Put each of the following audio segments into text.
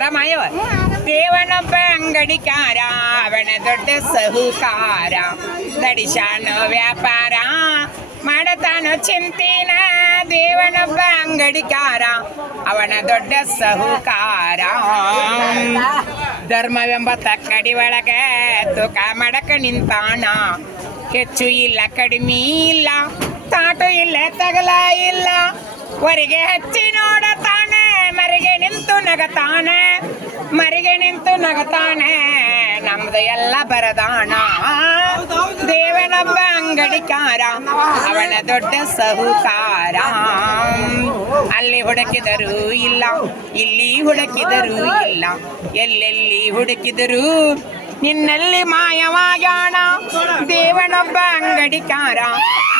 ಆರಾಮಾಯವ? ದೇವನೊಬ್ಬ ಅಂಗಡಿಕಾರ, ಅವನ ದೊಡ್ಡ ಸಹುಕಾರ. ನಡೆಸಾನು ವ್ಯಾಪಾರ, ಮಾಡತಾನು ಚಿಂತಿನ. ದೇವನೊಬ್ಬ ಅಂಗಡಿಕಾರ, ಅವನ ದೊಡ್ಡ ಸಹುಕಾರ. ಧರ್ಮವೆಂಬ ತಕ್ಕಡಿ ಒಳಗೆ ತೂಕ ಮಡಕ ನಿಂತಾನ. ಹೆಚ್ಚು ಇಲ್ಲ, ಕಡಿಮೆ ಇಲ್ಲ, ತಾಟು ಇಲ್ಲ, ತಗಲ ಇಲ್ಲ. ಹೊರಗೆ ಹಚ್ಚಿ ನೋಡತಾನೆ. ಮರಿಗೆ ನಿಂತು ನಗತಾನೆ, ಮರಿಗೆ ನಿಂತು ನಗತಾನೆ, ನಮ್ದು ಎಲ್ಲ ಬರದಾಣ. ದೇವನೊಬ್ಬ ಅಂಗಡಿಕಾರ, ಅವನ ದೊಡ್ಡ ಸಹುಕಾರ. ಅಲ್ಲಿ ಹುಡುಕಿದರೂ ಇಲ್ಲ, ಇಲ್ಲಿ ಹುಡುಕಿದರೂ ಇಲ್ಲ, ಎಲ್ಲೆಲ್ಲಿ ಹುಡುಕಿದರೂ ನಿನ್ನಲ್ಲಿ ಮಾಯವಾಗ್ಯಾಣ. ದೇವನೊಬ್ಬ ಅಂಗಡಿಕಾರ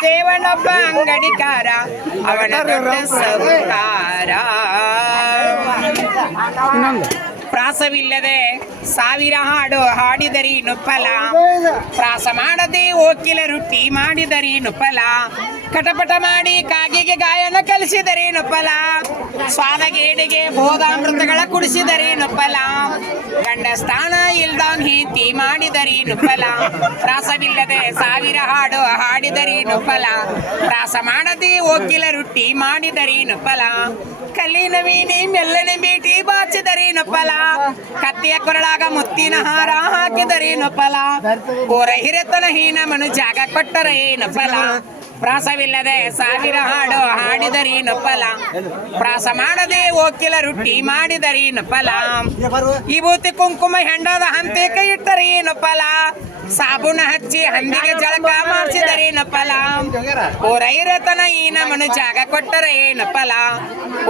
ದೇವನೊಬ್ಬ ಅಂಗಡಿಕಾರ, ಅವನ ದೊಡ್ಡ ಸಹುಕಾರ. ಪ್ರಾಸವಿಲ್ಲದೆ ಸಾವಿರ ಹಾಡು ಹಾಡಿದರಿ ನುಪ್ಪಲ. ಪ್ರಾಸ ಮಾಡದೆ ಓಕಿಲ ರೊಟ್ಟಿ ಮಾಡಿದರಿ ನುಪ್ಪಲ. ಕಟಪಟ ಮಾಡಿ ಕಾಗಿಗೆ ಗಾಯನ ಕಲಿಸಿದರಿ ನೊಪ್ಪಲ. ಸ್ವಾದಗೇಡಿಗೆ ಬೋಧಾಮೃತಗಳ ಕುಡಿಸಿದರೆ ನೊಪ್ಪಲ. ಗಂಡ ಸ್ಥಾನ ಇಲ್ದಾನ್ ಹೀತಿ ಮಾಡಿದರಿ ನೊಪ್ಪಲ. ಪ್ರಾಸವಿಲ್ಲದೆ ಸಾವಿರ ಹಾಡು ಹಾಡಿದರಿ ನೊಪ್ಪಲ. ಪ್ರಾಸ ಮಾಡದೆ ಒಕ್ಕಿಲ ರುಟ್ಟಿ ಮಾಡಿದರಿ ನೊಪ್ಪಲ. ಕಲ್ಲಿನ ವೀಣಿ ಮೆಲ್ಲನೆ ಬೀಟಿ ಬಾಚಿದರಿ ನೊಪ್ಪಲ. ಕತ್ತಿಯ ಕೊರಳಾಗ ಮುತ್ತಿನ ಹಾರ ಹಾಕಿದರಿ ನೊಪ್ಪಲ. ಕೋರ ಹಿರೆತನ ಹೀನ ಮನು ಜಾಗ ಕೊಟ್ಟರೆ ನೊಪ್ಪಲ. ಪ್ರಾಸವಿಲ್ಲದೆ ಸಾವಿರ ಹಾಡು ಹಾಡಿದರಿ ನೊಪ್ಪಲ. ಪ್ರಾಸ ಮಾಡದೆ ಓಕಿಲ ರುಟ್ಟಿ ಮಾಡಿದರಿ ನೊಪ್ಪಲ. ಭೂತಿ ಕುಂಕುಮ ಹೆಂಡದ ಹಂತೇಕ ಇಟ್ಟರಿ ನೊಪ್ಪಲ. ಸಾಬೂನ ಹಚ್ಚಿ ಹಂದಿಗೆ ಜಳಕ ಮಾಡಿಸಿದರಿ ನೊಪ್ಪಲ. ಊರ ಹಿರೇತನ ಈನ ಮನು ಜಾಗ ಕೊಟ್ಟರೆ ಏನಪ್ಪಲ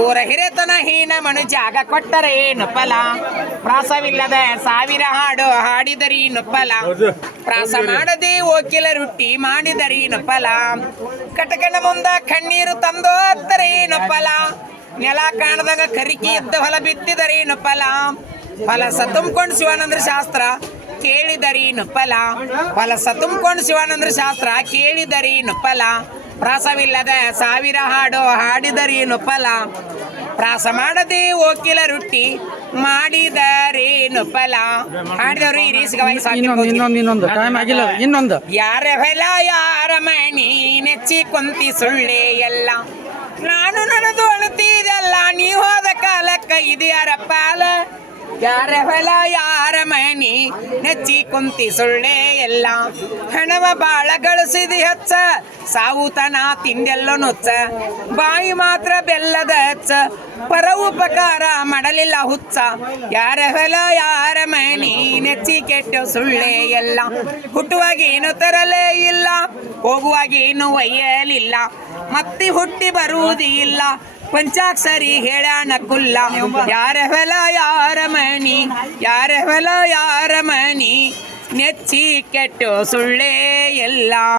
ಊರ ಹಿರೇತನ ಹೀನ ಮನು ಜಾಗ ಕೊಟ್ಟರೆ ಏನಪ್ಪಲ ಪ್ರಾಸವಿಲ್ಲದೆ ಸಾವಿರ ಹಾಡು ಹಾಡಿದರಿ ನೊಪ್ಪಲ. ಪ್ರಾಸ ಮಾಡದೆ ಓಕಿಲ ರುಟ್ಟಿ ಮಾಡಿದರಿ ಫಲ? ಕಟಕನ ಮುಂದ ಕಣ್ಣೀರು ತಂದು ಹತ್ತರಿ ನೊಪ್ಪಲ ನೆಲ ಕಾಣದಾಗ ಕರಿಕಿ ಇದ್ದ ಹೊಲ ಬಿತ್ತಿದರಿ ಫಲ? ಫಲ ಸತುಂಬ್ಕೊಂಡು ಶಿವಾನಂದ್ರ ಶಾಸ್ತ್ರ ಕೇಳಿದರಿ ನುಪ್ಪಲ ಫಲ? ಸತುಂಬ್ಕೊಂಡು ಶಿವಾನಂದ್ರ ಶಾಸ್ತ್ರ ಕೇಳಿದರಿ ನುಪ್ಪಲ ಪ್ರಾಸವಿಲ್ಲದ ಸಾವಿರ ಹಾಡು ಹಾಡಿದರಿ ನುಪ್ಪಲ ಪ್ರಾಸ ಮಾಡದೆ ಓಕಿಲ ರೊಟ್ಟಿ ಮಾಡಿದರೇನು ನುಪ್ಪಲ ಹಾಡಿದವರು ಈ ರೀಸಿಗೆ ಇನ್ನೊಂದು ಇನ್ನೊಂದು ಇನ್ನೊಂದು. ಟೈಮ್ ಆಗಿಲ್ಲ. ಇನ್ನೊಂದು. ಯಾರ ಫಲ ಯಾರ ಮಣಿ? ನೆಚ್ಚಿ ಕೊಂತಿ ಸುಳ್ಳೆ ಎಲ್ಲ. ನಾನು ನನ್ನದು ಇದೆಲ್ಲ. ನೀ ಹೋದ ಕಾಲಕ್ಕ ಇದು ಯಾರ ಪಾಲ? ಯಾರ ಹೊಲ ಯಾರ ಮನಿ ನೆಚ್ಚಿ ಕುಂತಿ ಸುಳ್ಳೆ ಎಲ್ಲ. ಹಣವ ಬಾಳ ಗಳಿಸಿದಿ ಹೆಚ್ಚ. ಸಾವುತನ ತಿಂಡೆಲ್ಲೋ ನುಚ್ಚ. ಬಾಯಿ ಮಾತ್ರ ಬೆಲ್ಲದ ಹೆಚ್ಚ. ಪರ ಉಪಕಾರ ಮಾಡಲಿಲ್ಲ ಹುಚ್ಚ. ಯಾರ ಹೊಲ ಯಾರ ಮನಿ ನೆಚ್ಚಿ ಕೆಟ್ಟ ಸುಳ್ಳೆ ಎಲ್ಲ. ಹುಟ್ಟುವಾಗ ಏನು ತರಲೇ ಇಲ್ಲ. ಹೋಗುವಾಗ ಏನು ಒಯ್ಯಲಿಲ್ಲ. ಮತ್ತೆ ಹುಟ್ಟಿ ಬರುವುದಿಲ್ಲ. ಪಂಚಾಕ್ಷರಿ ಹೇಳಾಣ ಕುಲ್ಲ. ಯಾರ ಹೊಲ ಯಾರ ಮಣಿ ಯಾರ ಹೊಲ ಯಾರ ಮಣಿ ನೆಚ್ಚಿ ಕೆಟ್ಟು ಸುಳ್ಳೇ ಎಲ್ಲ.